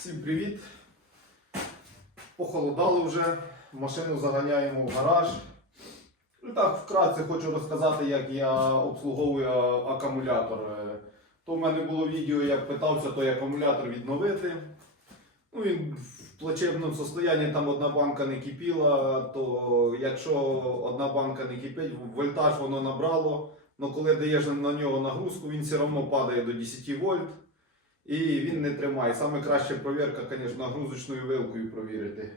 Всім привіт! Похолодало вже, машину заганяємо в гараж. Ну так, вкратце хочу розказати, як я обслуговую акумулятор. То в мене було відео, як питався той акумулятор відновити. Ну, він в плачевному стані, там одна банка не кипіла, то якщо одна банка не кипить, вольтаж воно набрало. але коли даєш на нього нагрузку, він все одно падає до 10 вольт. І він не тримає. Саме краща провірка, звісно, нагрузочною вилкою провірити.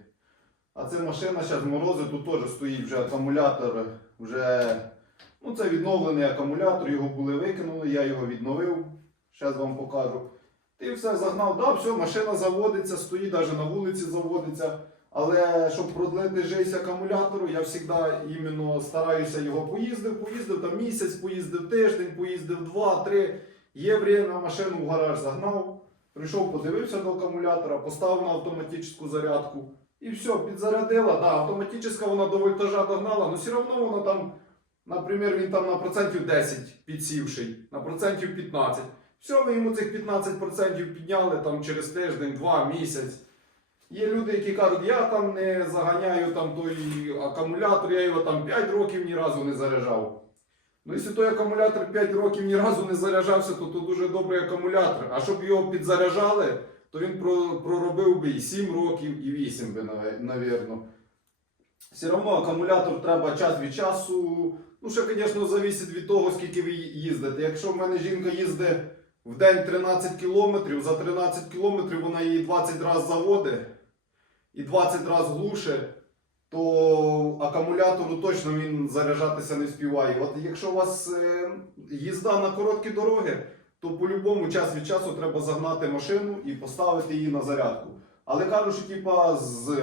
А це машина зараз морози, тут теж стоїть вже акумулятор. Вже, ну це відновлений акумулятор, його були викинули, я його відновив. Зараз вам покажу. Ти все загнав, да, все, машина заводиться, стоїть, навіть на вулиці заводиться. Але щоб продлити життя акумулятору, я завжди іменно стараюся його поїздив, поїздив там місяць, поїздив тиждень, поїздив два-три. Є время, машину в гараж загнав, прийшов, подивився до акумулятора, поставив на автоматичну зарядку. І все, підзарядила. Да, автоматична вона до вольтажа догнала, але все одно вона там, наприклад, він там на процентів 10 підсівший, на процентів 15. Все, ви йому цих 15% підняли там через тиждень, два, місяць. Є люди, які кажуть, я там не заганяю там той акумулятор, я його там 5 років ні разу не заряджав. Ну, якщо той акумулятор 5 років ні разу не заряджався, то то дуже добрий акумулятор. А щоб його підзаряджали, то він проробив би і 7 років, і 8 би, навірно. Все одно акумулятор треба час від часу. Ну, ще, звісно, залежить від того, скільки ви їздите. Якщо в мене жінка їздить в день 13 кілометрів, за 13 кілометрів вона її 20 разів заводить і 20 разів глуше, то акумулятору точно він заряджатися не співає. От якщо у вас е, їзда на короткі дороги, то по-любому час від часу треба загнати машину і поставити її на зарядку. Але кажу, що типа з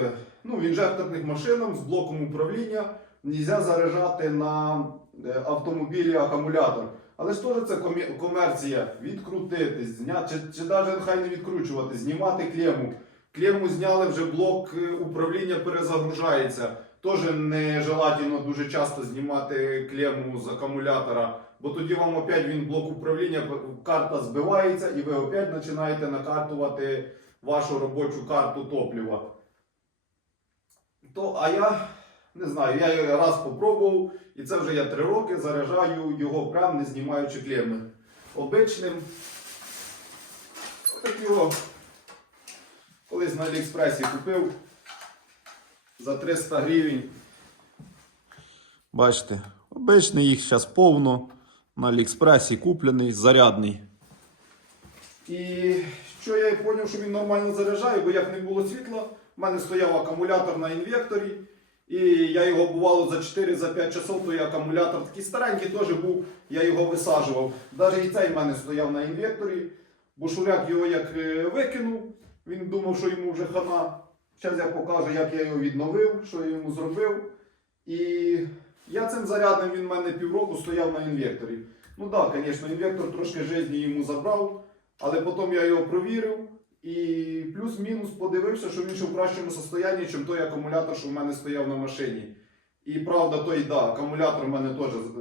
ну, інжекторних машинах з блоком управління можна заряджати на е, автомобілі акумулятор. Але ж теж це комерція. Відкрутити, зняти, чи, чи навіть хай не відкручувати, знімати клему. Клему зняли, вже блок е, управління перезагружається. Теж нежелательно дуже часто знімати клему з акумулятора, бо тоді вам опять він блок управління, карта збивається і ви опять починаєте накартувати вашу робочу карту топлива. То, а я не знаю, я його раз попробував, і це вже я три роки заряджаю його прям не знімаючи клеми. Обичним. Так його колись на Аліекспресі купив за 300 гривень. Бачите, обичний їх зараз повно. На Аліекспресі куплений, зарядний. І що я зрозумів, що він нормально заряджає, бо як не було світла, в мене стояв акумулятор на інвекторі. І я його бувало за 4-5 часов, той акумулятор такий старенький теж був, я його висаджував. Навіть і цей в мене стояв на інвекторі, бо шуряк його як е, викинув, він думав, що йому вже хана. Зараз я покажу, як я його відновив, що я йому зробив. І я цим зарядним він в мене півроку стояв на інвекторі. Ну так, да, звісно, інвектор трошки житті йому забрав, але потім я його провірив. І плюс-мінус подивився, що він ще в кращому стані, ніж той акумулятор, що в мене стояв на машині. І правда, той да, акумулятор в мене теж е,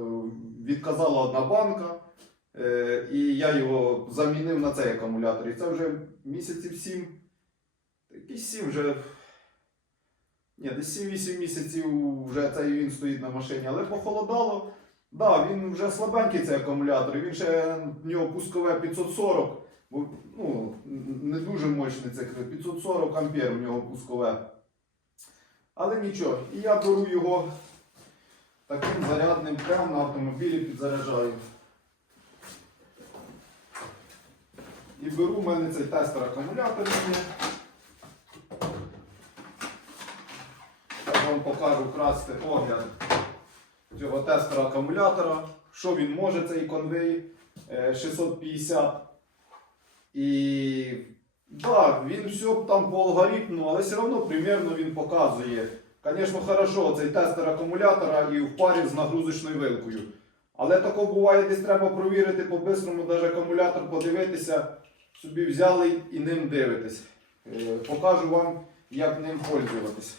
відказала одна банка. Е, і я його замінив на цей акумулятор. І це вже місяців 7. Якісь 7 вже. Ні, десь 7-8 місяців вже цей він стоїть на машині, але похолодало. Да, він вже слабенький цей акумулятор, він ще в нього пускове 540. Бо, ну, не дуже мощний це 540 ампер у нього пускове. Але нічого. І я беру його таким зарядним прямо на автомобілі підзаряджаю. І беру в мене цей тестер акумулятор. є. Я вам покажу красти огляд цього тестера акумулятора. Що він може, цей конвей е, 650. І да, він все там по алгоритму, але все одно примерно він показує. Звісно, хорошо, цей тестер акумулятора і в парі з нагрузочною вилкою. Але тако буває, десь треба провірити по-бистрому, навіть акумулятор подивитися, собі взяли і ним дивитесь. Е, Покажу вам, як ним пользуватись.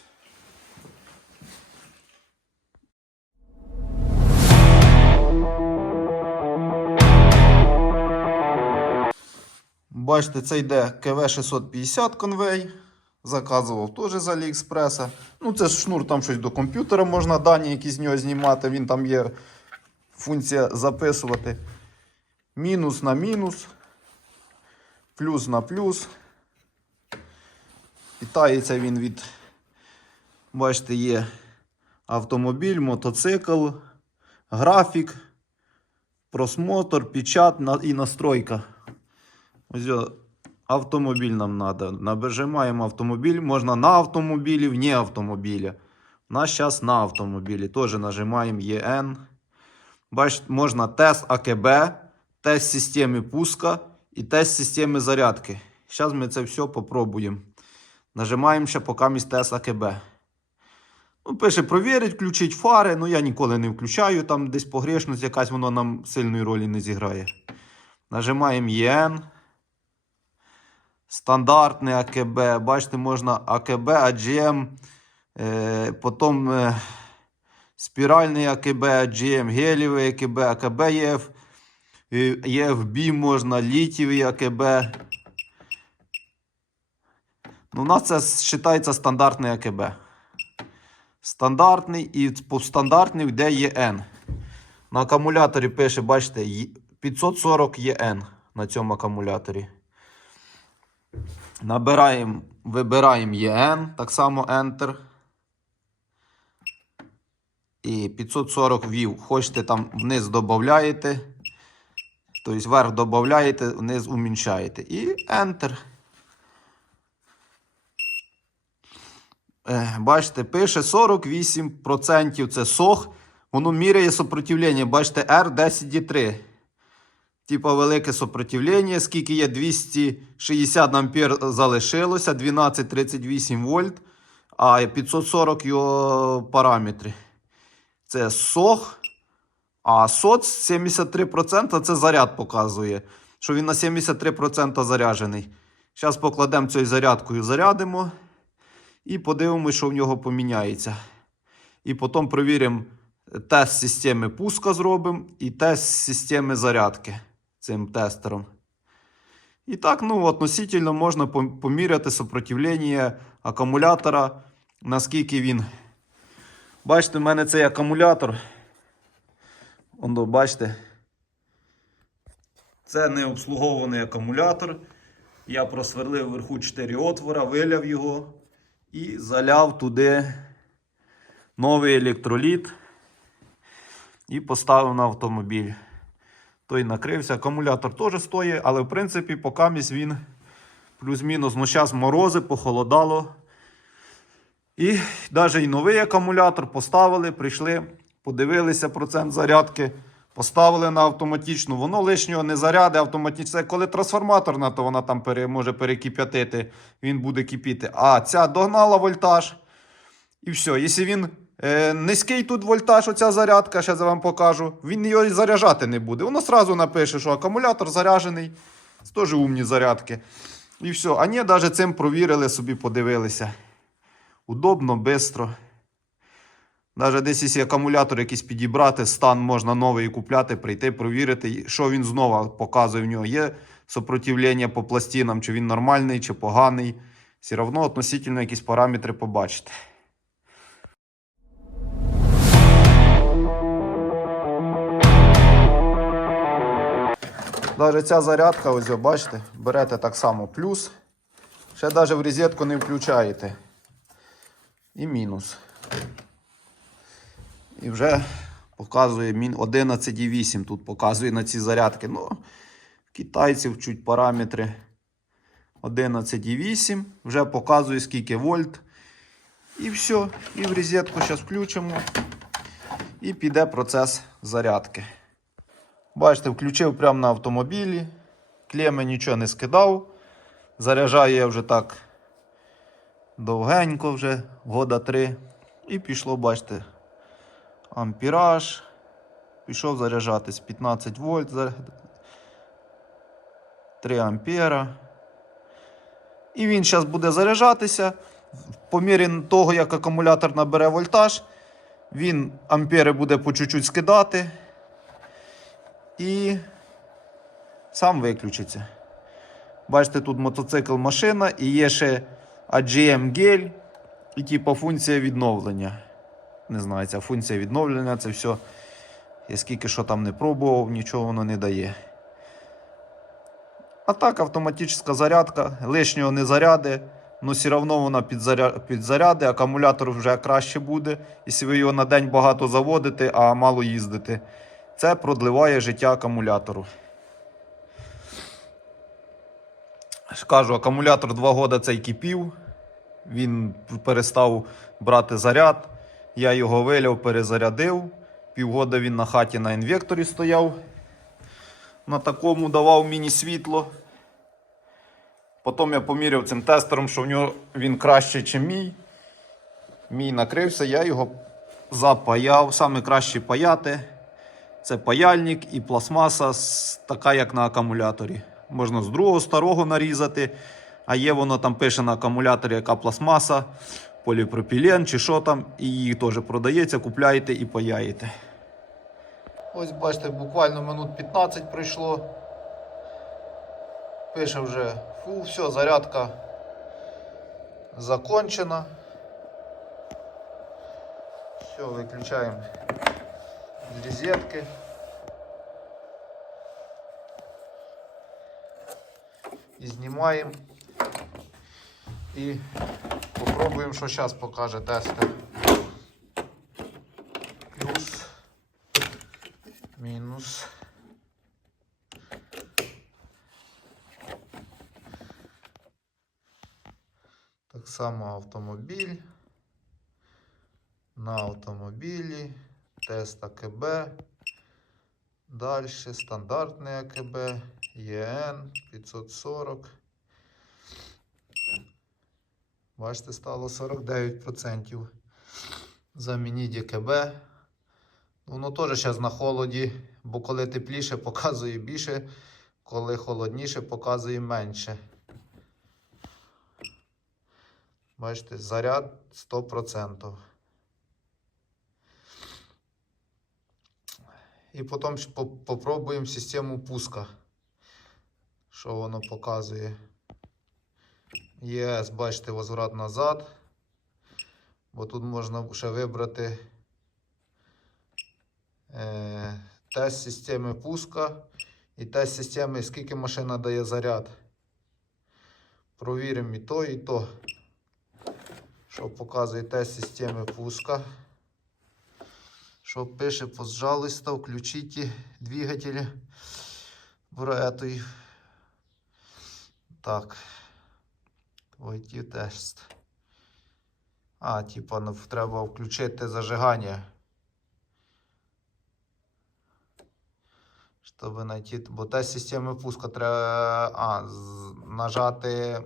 Бачите, це йде КВ-650 конвей. Заказував теж з Аліекспреса. Ну, це ж шнур, там щось до комп'ютера можна дані якісь з нього знімати. Він там є функція записувати. Мінус на мінус, плюс на плюс. Питається він від, бачите, є автомобіль, мотоцикл, графік, просмотр, печат і настройка. Ось автомобіль нам треба. Нажимаємо автомобіль. Можна на автомобілі, вне автомобіля. У нас зараз на автомобілі. Теж нажимаємо ЄН. Бачите, можна тест АКБ, тест системи пуска і тест системи зарядки. Зараз ми це все попробуємо. Нажимаємо ще поки тест АКБ. Ну, пише, провірить, включить фари. Ну, я ніколи не включаю, там десь погрешність якась воно нам сильної ролі не зіграє. Нажимаємо ЄН. Стандартне АКБ. Бачите, можна АКБ, AGM, е, потім е, спіральний АКБ, AGM, гелівий АКБ, АКБ ЄФ, е, ЄФБ можна, літівий АКБ. Ну, у нас це вважається стандартний АКБ. Стандартний і по стандартний йде ЄН. На акумуляторі пише, бачите, Є- 540 ЄН на цьому акумуляторі. Набираємо, вибираємо ЄН, так само Enter. І 540 вів. Хочете там вниз додаєте. Тобто вверх додаєте, вниз уміншаєте. І Enter. Е, Бачите, пише 48% це сох. Воно міряє сопротивлення. Бачите, R10D3. Типа велике сопротивлення, скільки є 260 ампер залишилося, 1238 вольт, а 540 його параметри. Це сох. А соц 73% це заряд показує, що він на 73% заряджений. Зараз покладемо цією зарядкою, зарядимо і подивимося, що в нього поміняється. І потім перевіримо тест системи пуска зробимо і тест системи зарядки цим тестером. І так, ну, относительно можна поміряти сопротивлення акумулятора, наскільки він. Бачите, в мене цей акумулятор. Оно, бачите. Це не обслугований акумулятор. Я просверлив вверху 4 отвора, виляв його і заляв туди новий електроліт і поставив на автомобіль. Той накрився. Акумулятор теж стоїть, але в принципі, поки місь він плюс-мінус. Ну, зараз морози, похолодало. І навіть і новий акумулятор поставили, прийшли, подивилися процент зарядки, поставили на автоматичну. Воно лишнього не заряди автоматично. Це коли трансформаторна, то вона там пере, може перекип'ятити, він буде кипіти. А ця догнала вольтаж. І все. Якщо він е, низький тут вольтаж, оця зарядка, зараз я вам покажу, він його заряджати не буде. Воно одразу напише, що акумулятор заряджений. Це теж умні зарядки. І все. А ні, навіть цим провірили собі, подивилися. Удобно, швидко. Навіть десь якщо акумулятор якийсь підібрати, стан можна новий купляти, прийти, провірити, що він знову показує в нього. Є сопротивлення по пластинам, чи він нормальний, чи поганий. Все одно относительно якісь параметри побачите. Навіть ця зарядка, ось бачите, берете так само плюс. Ще навіть в розетку не включаєте. І мінус. І вже показує 11,8 тут показує на ці зарядки. Ну, китайців чуть параметри 11,8. Вже показує скільки вольт. І все. І в розетку зараз включимо. І піде процес зарядки. Бачите, включив прямо на автомобілі. Клеми нічого не скидав. Заряджаю я вже так довгенько, вже года три. І пішло, бачите, ампіраж. Пішов заряджатись 15 вольт, 3 ампера. І він зараз буде заряджатися. По мірі того, як акумулятор набере вольтаж, він ампери буде по чуть-чуть скидати і сам виключиться. Бачите, тут мотоцикл машина і є ще AGM гель і типу функція відновлення. Не знаю, ця функція відновлення, це все. Я скільки що там не пробував, нічого воно не дає. А так, автоматична зарядка, лишнього не заряди, але все одно вона підзаря... підзаряди, акумулятор вже краще буде, якщо ви його на день багато заводите, а мало їздите. Це продливає життя акумулятору. Кажу, акумулятор 2 роки цей кипів. Він перестав брати заряд. Я його виляв, перезарядив. Півгода він на хаті на інвекторі стояв. На такому давав міні-світло. Потім я поміряв цим тестером, що в нього він краще, ніж мій. Мій накрився, я його запаяв. Саме краще паяти. Це паяльник і пластмаса така, як на акумуляторі. Можна з другого старого нарізати, а є воно там пише на акумуляторі, яка пластмаса, поліпропілен чи що там, і її теж продається, купляєте і паяєте. Ось бачите, буквально минут 15 пройшло. Пише вже фу, все, зарядка закончена. Все, виключаємо з розетки. І знімаємо. І попробуємо, що зараз покаже тестер. Плюс, мінус. Так само автомобіль. 6 АКБ. Далі стандартний АКБ, ЄН 540. Бачите, стало 49%. Замініть АКБ. Воно теж зараз на холоді, бо коли тепліше, показує більше, коли холодніше, показує менше. Бачите, заряд 100%. І потім попробуємо систему пуска. Що воно показує. ЄС, бачите, возврат назад. Бо тут можна ще вибрати е, тест системи пуска і тест системи, скільки машина дає заряд. Провіримо і то, і то. Що показує тест системи пуска. Що пише, пожалуйста, включіть двигатель братої. Так. Войти в тест. А, типа, ну, треба включити зажигання. Щоб знайти. Бо тест системи пуска треба. А, нажати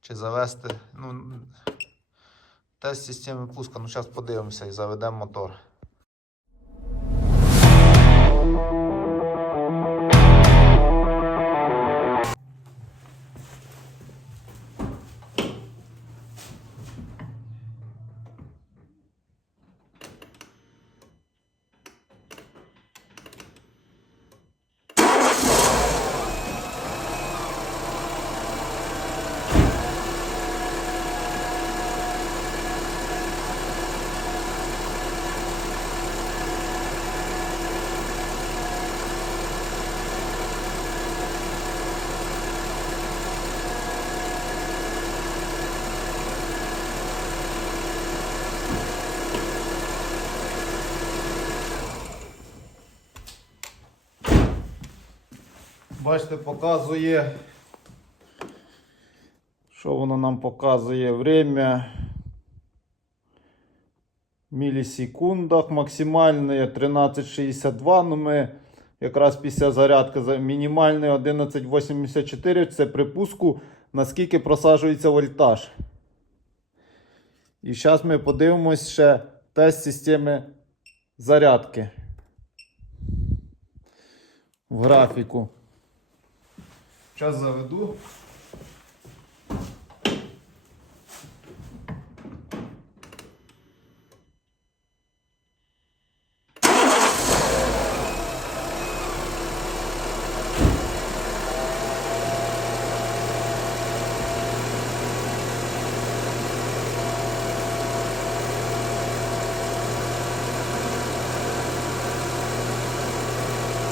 чи завести. Ну, тест системи пуска. Ну, зараз подивимося і заведемо мотор. Бачите, показує. Що воно нам показує? Время. В мілісекундах. Максимальне 1362. Ну ми якраз після зарядки за- мінімальний 1184. Це при пуску, наскільки просаджується вольтаж. І зараз ми подивимось ще тест системи зарядки. В графіку. Зараз заведу.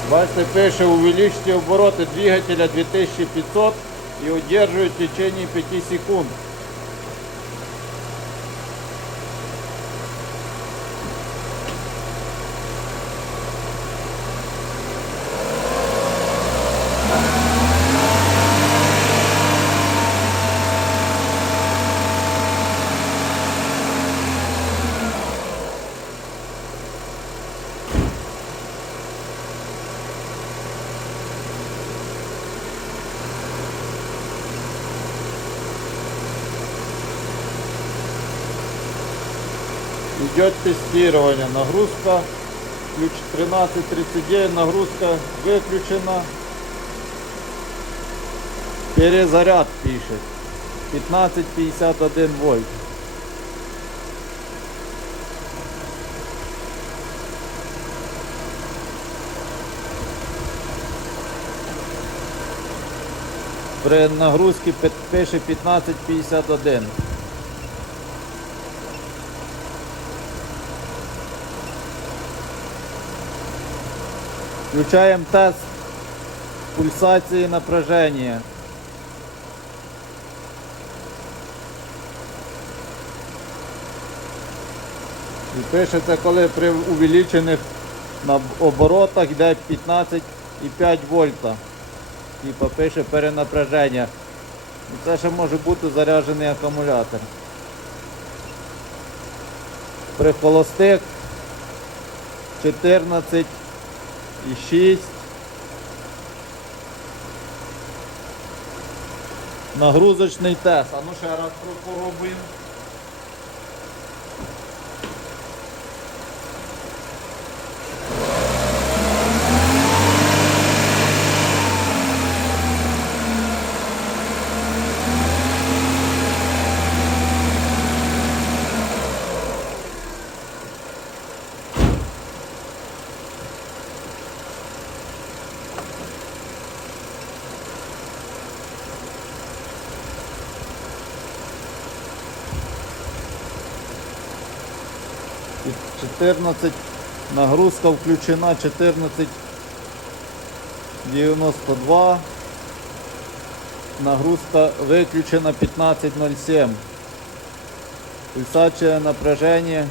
Бачите, пише увеличьте обороты двигателя 2500 и удерживает в течение 5 секунд. Идет тестирование. Нагрузка. Ключ 1339. Нагрузка выключена. Перезаряд пишет. 1551 вольт. При нагрузці пише 1551. Включаем тест пульсации напряжения. І пишеться, коли при увеличених оборотах йде 15,5 вольта. Типа пише перенапряження. І це ще може бути заряджений акумулятор. При холостих 14 і 6. Нагрузочний тест. А ну ще раз попробуємо. І 14 нагрузка включена 14.92. Нагрузка виключена 15.07. Пульсаче напряження.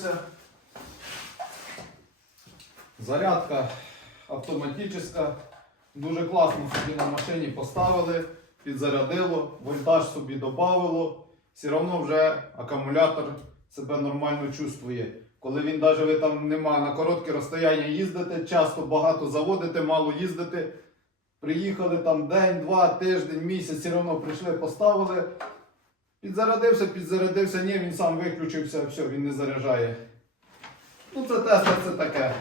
Підзарядився. Зарядка автоматична. Дуже класно собі на машині поставили, підзарядило, вольтаж собі додавило. Все одно вже акумулятор себе нормально чувствує. Коли він навіть ви там нема на коротке розстояння їздите, часто багато заводите, мало їздите. Приїхали там день, два, тиждень, місяць, все одно прийшли, поставили. Підзарядився, підзарядився, ні, він сам виключився, все, він не заряджає. Ну, це тестер, це таке.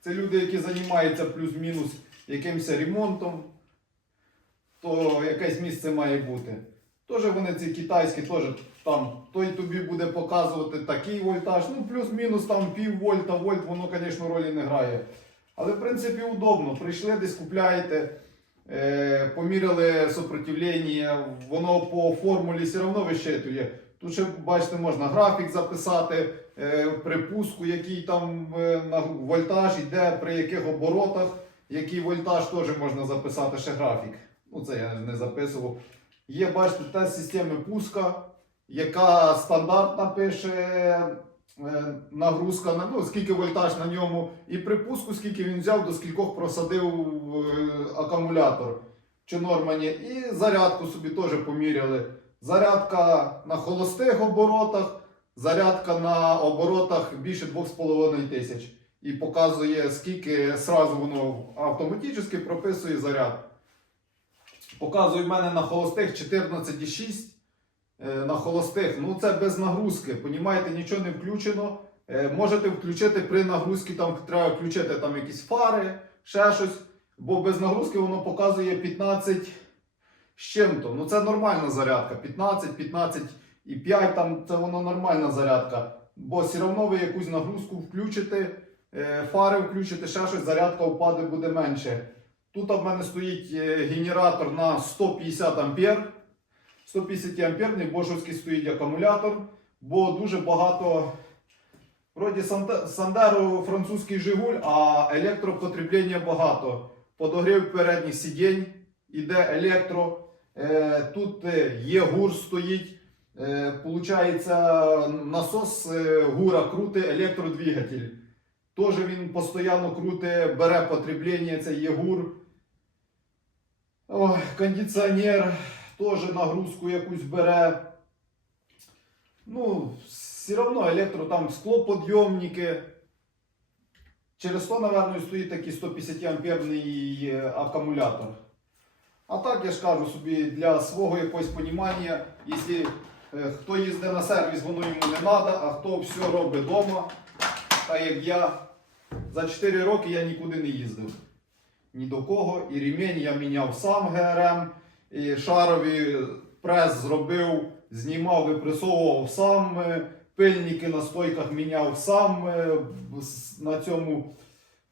Це люди, які займаються плюс-мінус якимось ремонтом, то якесь місце має бути. Теж вони ці китайські, теж там той тобі буде показувати такий вольтаж, ну плюс-мінус там пів вольта, вольт, воно, звісно, ролі не грає. Але в принципі удобно. Прийшли десь купляєте, поміряли сопротивлення, воно по формулі все одно вищитує. Тут ще, бачите, можна графік записати, е, припуску, який там е, на вольтаж йде, при яких оборотах, який вольтаж теж можна записати ще графік. Ну це я не записував. Є, бачите, тест системи пуска, яка стандартна пише е, нагрузка, на, ну, скільки вольтаж на ньому, і при пуску, скільки він взяв, до скількох просадив е, акумулятор чи нормані. І зарядку собі теж поміряли. Зарядка на холостих оборотах, зарядка на оборотах більше 2,5 тисяч. І показує, скільки сразу воно автоматично прописує заряд. Показує в мене на холостих 14,6. Е, На холостих, ну це без нагрузки. Понімаєте, нічого не включено. Е, Можете включити при нагрузці, там треба включити там якісь фари, ще щось. Бо без нагрузки воно показує 15, з чим-то. Ну це нормальна зарядка. 15, 15 і 5 там це воно нормальна зарядка. Бо все одно ви якусь нагрузку включите, е, фари включите, ще щось, зарядка впаде буде менше. Тут в мене стоїть генератор на 150 ампер. 150 амперний бошовський стоїть акумулятор, бо дуже багато. Вроді Сандеро французький Жигуль, а електропотреблення багато. Подогрів передніх сидінь, іде електро. Е, тут е, є гур стоїть. Е, получається, насос гура крути електродвигатель. Теж він постійно крути, бере потреблення, це є гур. Ой, кондиціонер теж нагрузку якусь бере. Ну, все одно електро там склоподйомники. Через то, і стоїть такий 150 амперний е, акумулятор. А так я ж кажу собі для свого якогось понімання, якщо е, хто їздить на сервіс, воно йому не треба, а хто все робить вдома, так як я за 4 роки я нікуди не їздив. Ні до кого. І ремінь я міняв сам ГРМ, і шарові прес зробив, знімав, випресовував сам. е, Пильники на стойках міняв сам. е, На цьому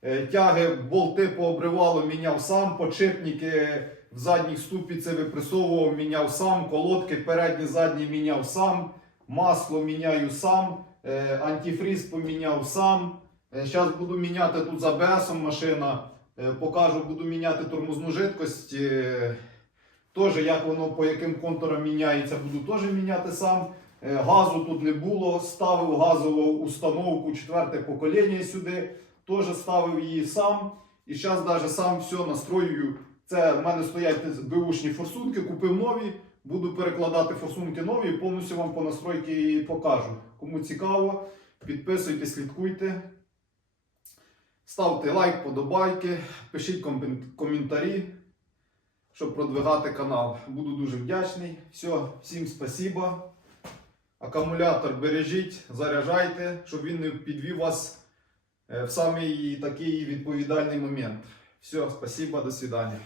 е, тяги, болти пообривало, міняв сам, подшипники в задніх ступіці випресовував, міняв сам, колодки передні, задні міняв сам, масло міняю сам, антифріз поміняв сам. Зараз буду міняти тут з АБС машина. Покажу, буду міняти тормозну жидкость. Теж як воно по яким контурам міняється, буду теж міняти сам. Е, Газу тут не було. Ставив газову установку четверте покоління сюди. Теж ставив її сам. І зараз навіть сам все настроюю. Це в мене стоять беушні форсунки, купив нові. Буду перекладати форсунки нові і повністю вам по настройки покажу. Кому цікаво, підписуйтесь, слідкуйте. Ставте лайк, подобайки, пишіть коментарі, щоб продвигати канал. Буду дуже вдячний. Все, всім спасибо. Акумулятор бережіть, заряджайте, щоб він не підвів вас е, в самий такий відповідальний момент. Все, спасибо, до свидання.